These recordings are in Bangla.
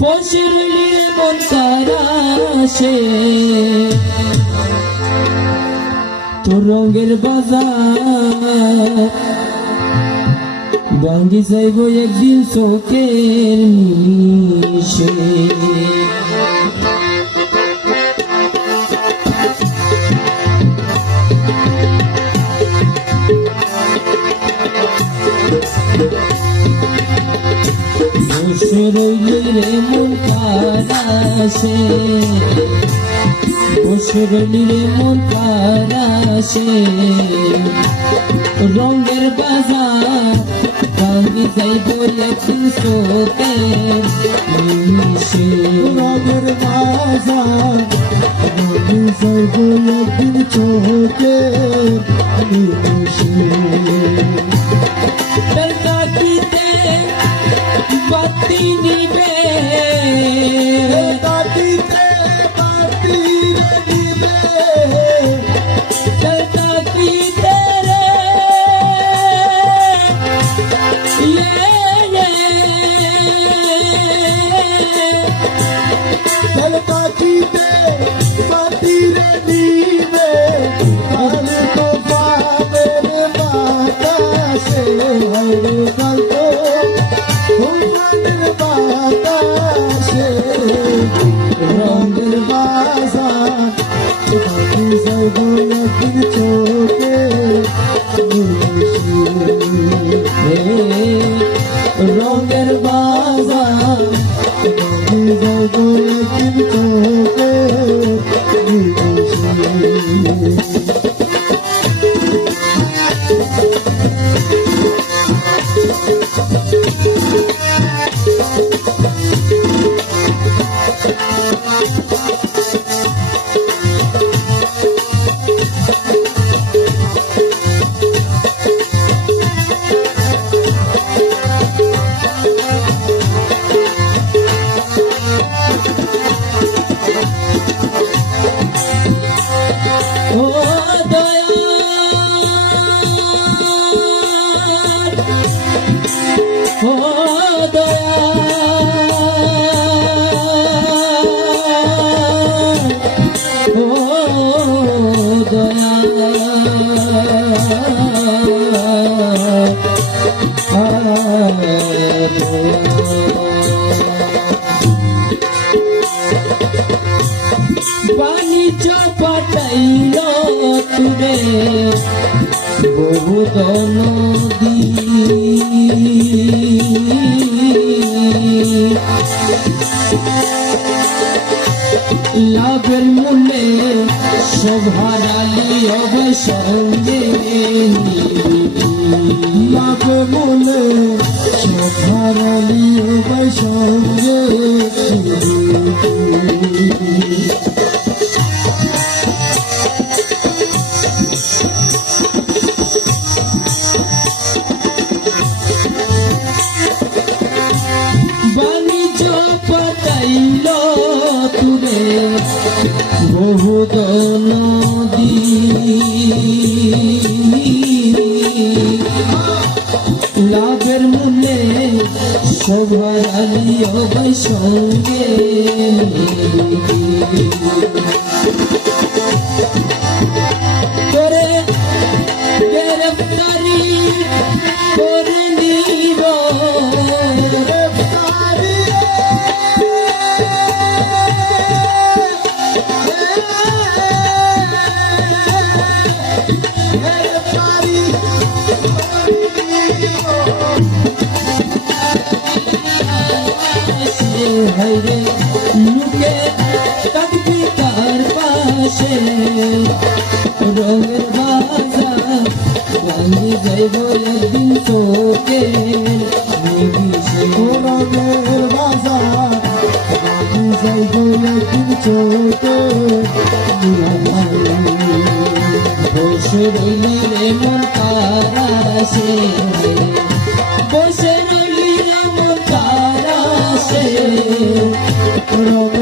বসে রইলি মন কারাসে তোর রঙের বাজার ভাঙ্গি যাইব একদিন চোখের নিশে। রইলি মন কারাসে। বসে মন কারাসে। রঙের বাজার যাইব একদিন সোতে মিশে রঙের বাজার রঙে সর্ব একদিন চোখে নিশে पत्नी চোখে বাণিজ্য পাঠাইল তুরে বহুত নদী লাভের মূল্যে শোভারালি অবসঙ্গে লাভ মনে সধারণী বৈষঙ্গে বাণিজ্য পাঠাইল তুরে বহুত নদী। লাভের মূল্যে শোভার আলিও সঙ্গে। ভাঙি যাইব একদিন তোকে যাইব একদিন চোখে বসে রইলি রে মন তারাসে বসে রইলি মন তারাসে রঙের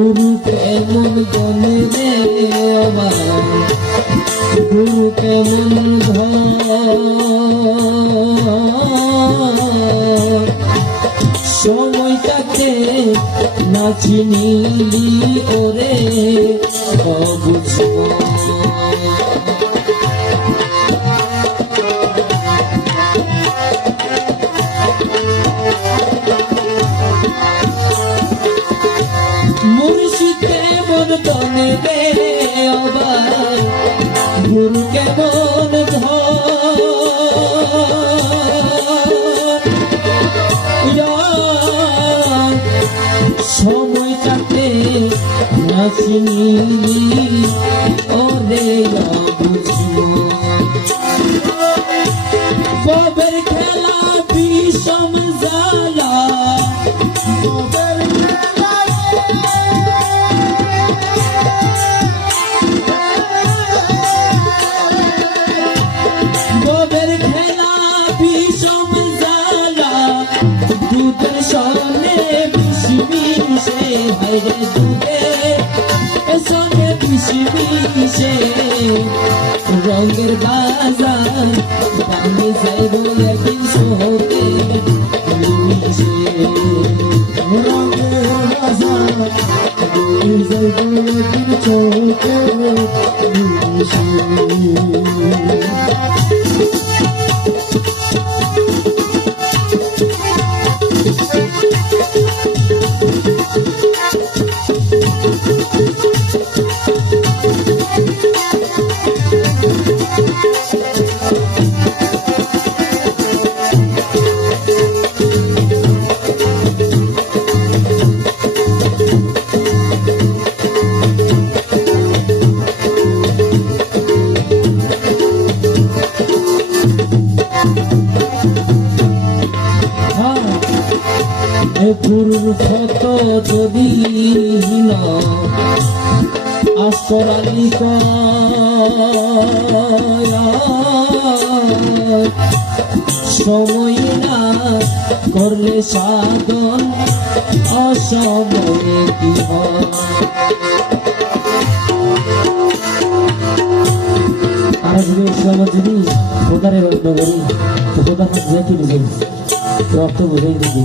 গুরুতে মন গনে রে আমার? গুরুতে মন সময়টাকে নাচি নিলি ওরে অবুঝ তনে রে অবাই গুরু কেমন বুঝব। ববের খেলা চোখে মিশে এ গুরুর ফত যদি না আসরালি সময় না করলে সাধন, অসময়ে কি হয়? আর যদি খোদারে কি বুঝে রক্ত বুঝেই দিবি।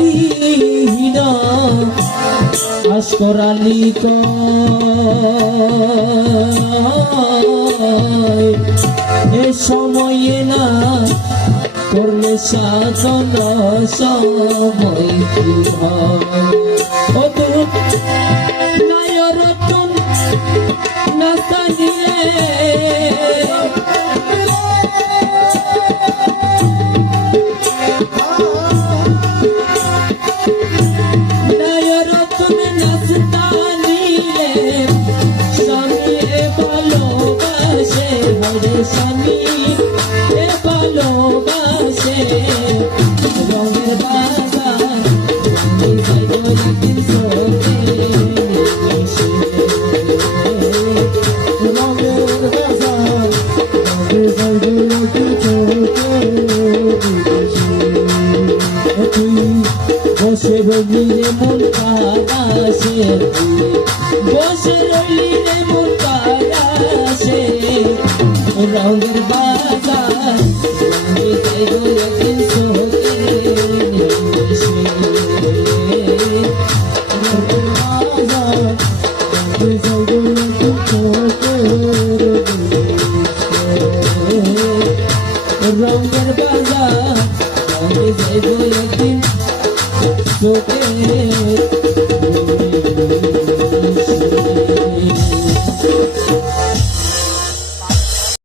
তরিহীন আসকরালি এ সময়ে না করলে শাসন সময় নায়রতন বসে কারাসে। বসে রইলি রে কারাসে। রঙের